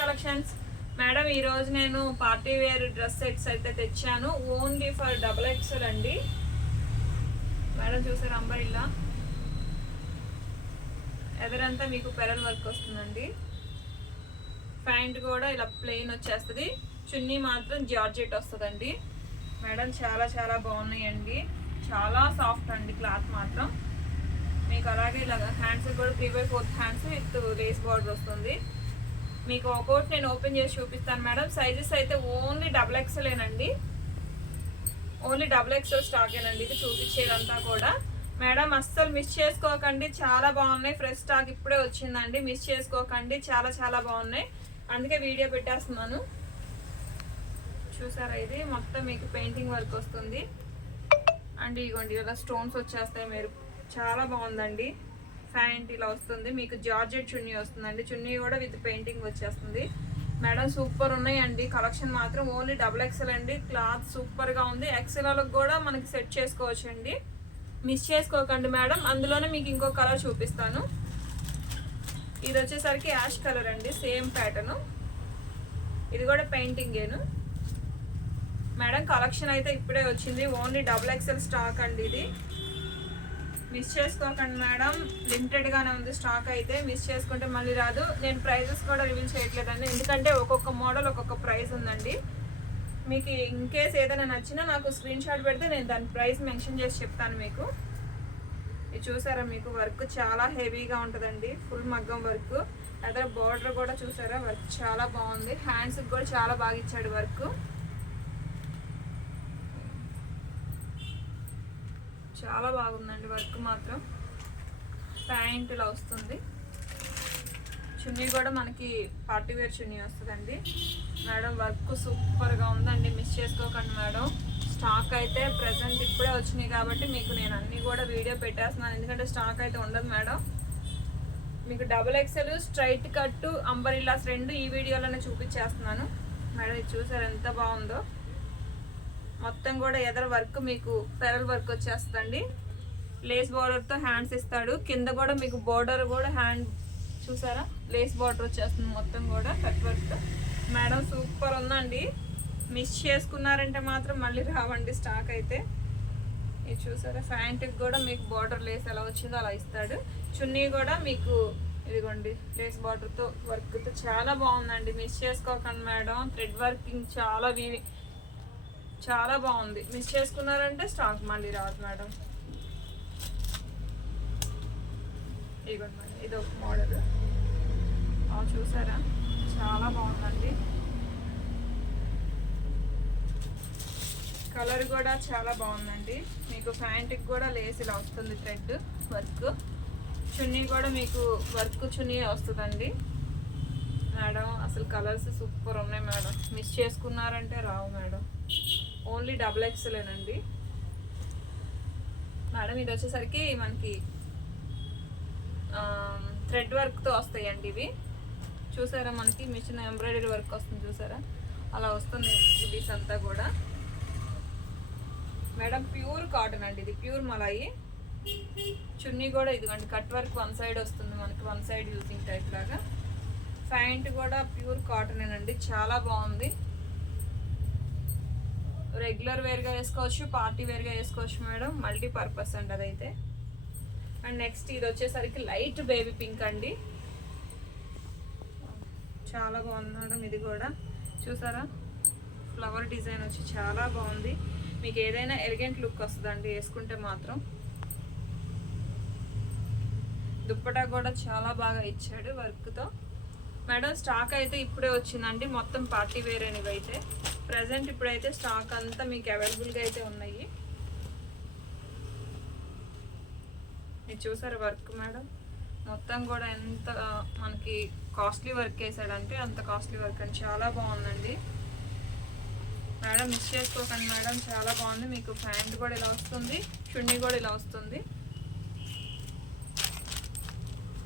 Collections. Madam ఈరోజు నేను party wear dress sets అయితే తెచ్చాను, ఓన్లీ ఫర్ XXL అండి. మేడం చూసారు అంబ్రెల్లా, ఎదరంతా మీకు పెరల్ వర్క్ వస్తుందండి. ప్యాంట్ కూడా ఇలా ప్లెయిన్ వచ్చేస్తుంది, చున్నీ మాత్రం జార్జెట్ వస్తుందండి. మేడం చాలా చాలా బాగున్నాయండి, చాలా సాఫ్ట్ అండి క్లాత్ మాత్రం. మీకు అలాగే ఇలాగ హ్యాండ్స్ కూడా 3/4 హ్యాండ్స్ విత్ లేస్ బార్డర్ వస్తుంది. మీకు ఒక్కోటి నేను ఓపెన్ చేసి చూపిస్తాను మేడం. సైజెస్ అయితే ఓన్లీ XXL ఏనండి, ఓన్లీ XXL స్టాకేనండి ఇది చూపించేదంతా కూడా. మేడం అస్సలు మిస్ చేసుకోకండి, చాలా బాగున్నాయి. ఫ్రెష్ స్టాక్ ఇప్పుడే వచ్చిందండి, మిస్ చేసుకోకండి, చాలా చాలా బాగున్నాయి. అందుకే వీడియో పెట్టేస్తున్నాను. చూసారా, ఇది మొత్తం మీకు పెయింటింగ్ వర్క్ వస్తుంది అండ్ ఇగోండి ఇలా స్టోన్స్ వచ్చేస్తాయి. మీరు చాలా బాగుందండి. ప్యాంట్ ఇలా వస్తుంది, మీకు జార్జెట్ చున్నీ వస్తుందండి. చున్నీ కూడా విత్ పెయింటింగ్ వచ్చేస్తుంది. మేడం సూపర్ ఉన్నాయండి కలెక్షన్ మాత్రం. ఓన్లీ XXL అండి, క్లాత్ సూపర్గా ఉంది. XL కూడా మనకి సెట్ చేసుకోవచ్చు అండి, మిస్ చేసుకోకండి మేడం. అందులోనే మీకు ఇంకో కలర్ చూపిస్తాను. ఇది వచ్చేసరికి యాష్ కలర్ అండి, సేమ్ ప్యాటర్న్. ఇది కూడా పెయింటింగేను మేడం. కలెక్షన్ అయితే ఇప్పుడే వచ్చింది, ఓన్లీ XXL స్టాక్ అండి. ఇది మిస్ చేసుకోకండి మేడం, లిమిటెడ్గానే ఉంది స్టాక్ అయితే. మిస్ చేసుకుంటే మళ్ళీ రాదు. నేను ప్రైజెస్ కూడా రివీల్ చేయట్లేదండి, ఎందుకంటే ఒక్కొక్క మోడల్ ఒక్కొక్క ప్రైస్ ఉందండి. మీకు ఇన్ కేస్ ఏదైనా నచ్చినా నాకు స్క్రీన్ షాట్ పెడితే నేను దాని ప్రైస్ మెన్షన్ చేసి చెప్తాను మీకు. ఇది చూసారా, మీకు వర్క్ చాలా హెవీగా ఉంటుందండి, ఫుల్ మగ్గం వర్క్. అదే బార్డర్ కూడా చూసారా, వర్క్ చాలా బాగుంది. హ్యాండ్స్కి కూడా చాలా బాగా ఇచ్చాడు వర్క్, చాలా బాగుందండి వర్క్ మాత్రం. ప్యాంట్ ఇలా వస్తుంది, చున్నీ కూడా మనకి పార్టీ వేర్ చున్నీ వస్తుందండి. మేడం వర్క్ సూపర్గా ఉందండి, మిస్ చేసుకోకండి మేడం. స్టాక్ అయితే ప్రజెంట్ ఇప్పుడే వచ్చినాయి కాబట్టి మీకు నేను అన్నీ కూడా వీడియో పెట్టేస్తున్నాను, ఎందుకంటే స్టాక్ అయితే ఉండదు మేడం. మీకు XXL స్ట్రైట్ కట్ అంబరిల్లాస్ రెండు ఈ వీడియోలోనే చూపించేస్తున్నాను మేడం. ఇది చూసారు ఎంత బాగుందో. మొత్తం కూడా ఎదర వర్క్ మీకు పెరల్ వర్క్ వచ్చేస్తుందండి, లేస్ బార్డర్తో హ్యాండ్స్ ఇస్తాడు. కింద కూడా మీకు బార్డర్ కూడా హ్యాండ్ చూసారా, లేస్ బార్డర్ వచ్చేస్తుంది మొత్తం కూడా కట్ వర్క్. మేడం సూపర్ ఉందండి, మిస్ చేసుకున్నారంటే మాత్రం మళ్ళీ రావండి స్టాక్ అయితే. ఇది చూసారా, ప్యాంట్కి కూడా మీకు బార్డర్ లేస్ ఎలా వచ్చిందో అలా ఇస్తాడు. చున్నీ కూడా మీకు ఇదిగోండి లేస్ బార్డర్తో వర్క్తో చాలా బాగుందండి, మిస్ చేసుకోకండి మేడం. థ్రెడ్ వర్కింగ్ చాలా బాగుంది, మిస్ చేసుకున్నారంటే స్టాక్ మళ్ళీ రాదు మేడం. ఇదిగోండి మేడం, ఇది ఒక మోడల్ చూసారా, చాలా బాగుందండి. కలర్ కూడా చాలా బాగుందండి. మీకు ప్యాంట్కి కూడా లేస్ ఇలా వస్తుంది, థ్రెడ్ వర్క్. చున్నీ కూడా మీకు వర్క్ చున్నీ వస్తుందండి మేడం. అసలు కలర్స్ సూపర్ ఉన్నాయి మేడం, మిస్ చేసుకున్నారంటే రావు మేడం. ఓన్లీ XXL ఏనండి మేడం. ఇది వచ్చేసరికి మనకి థ్రెడ్ వర్క్తో వస్తాయండి ఇవి. చూసారా, మనకి మిషన్ ఎంబ్రాయిడరీ వర్క్ వస్తుంది చూసారా, అలా వస్తుంది బుటీస్ అంతా కూడా మేడం. ప్యూర్ కాటన్ అండి, ఇది ప్యూర్ మలాయి. చున్నీ కూడా ఇదిగోండి కట్ వర్క్ వన్ సైడ్ వస్తుంది మనకి, వన్ సైడ్ యూజింగ్ టైప్ లాగా. ప్యాంట్ కూడా ప్యూర్ కాటనేనండి, చాలా బాగుంది. రెగ్యులర్ వేర్గా వేసుకోవచ్చు, పార్టీ వేర్గా వేసుకోవచ్చు మేడం, మల్టీపర్పస్ అండి అదైతే. అండ్ నెక్స్ట్ ఇది వచ్చేసరికి లైట్ బేబీ పింక్ అండి, చాలా బాగుంది మేడం. ఇది కూడా చూసారా, ఫ్లవర్ డిజైన్ వచ్చి చాలా బాగుంది. మీకు ఏదైనా ఎలిగెంట్ లుక్ వస్తుందండి వేసుకుంటే మాత్రం. దుప్పటా కూడా చాలా బాగా ఇచ్చాడు వర్క్తో మేడం. స్టాక్ అయితే ఇప్పుడే వచ్చిందండి, మొత్తం పార్టీ వేర్ అనేవి అయితే ప్రజెంట్ ఇప్పుడైతే స్టాక్ అంతా మీకు అవైలబుల్గా అయితే ఉన్నాయి. ఇది చూసారు వర్క్ మేడం, మొత్తం కూడా ఎంత మనకి కాస్ట్లీ వర్క్ వేసాడంటే అంత కాస్ట్లీ వర్క్ అని, చాలా బాగుందండి మేడం. మిస్ చేసుకోకండి మేడం, చాలా బాగుంది. మీకు ప్యాంట్ కూడా ఇలా వస్తుంది, చున్నీ కూడా ఇలా వస్తుంది.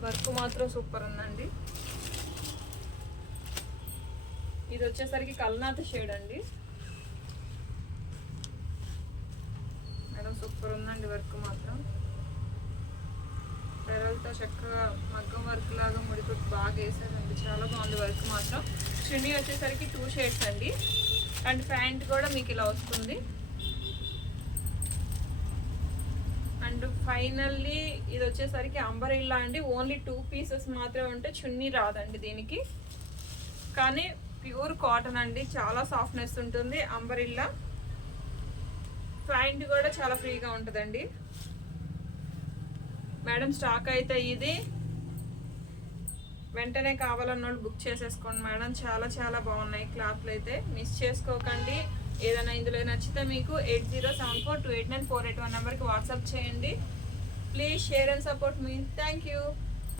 వర్క్ మాత్రం సూపర్ ఉందండి. ఇది వచ్చేసరికి కల్నాథ్ షేడ్ అండి మేడం, సూపర్ ఉందండి వర్క్ మాత్రం. పెరల్తో చక్కగా మగ్గం వర్క్ లాగా ముడిపెట్టి బాగా వేసారండి, చాలా బాగుంది వర్క్ మాత్రం. చున్నీ వచ్చేసరికి 2 షేడ్స్ అండి. అండ్ ప్యాంట్ కూడా మీకు ఇలా వస్తుంది. అండ్ ఫైనల్లీ ఇది వచ్చేసరికి అంబరిల్లా అండి. ఓన్లీ 2 పీసెస్ మాత్రమే ఉంటే చున్నీ రాదండి దీనికి. కానీ ప్యూర్ కాటన్ అండి, చాలా సాఫ్ట్నెస్ ఉంటుంది. అంబరిల్లా ప్యాంట్ కూడా చాలా ఫ్రీగా ఉంటుందండి. మేడం స్టాక్ అయితే ఇది వెంటనే కావాలన్న వాళ్ళు బుక్ చేసేసుకోండి మేడం. చాలా చాలా బాగున్నాయి క్లాత్లు అయితే, మిస్ చేసుకోకండి. ఏదైనా ఇందులో నచ్చితే మీకు 8074289481 నెంబర్కి వాట్సాప్ చేయండి. Please share and support me. Thank you.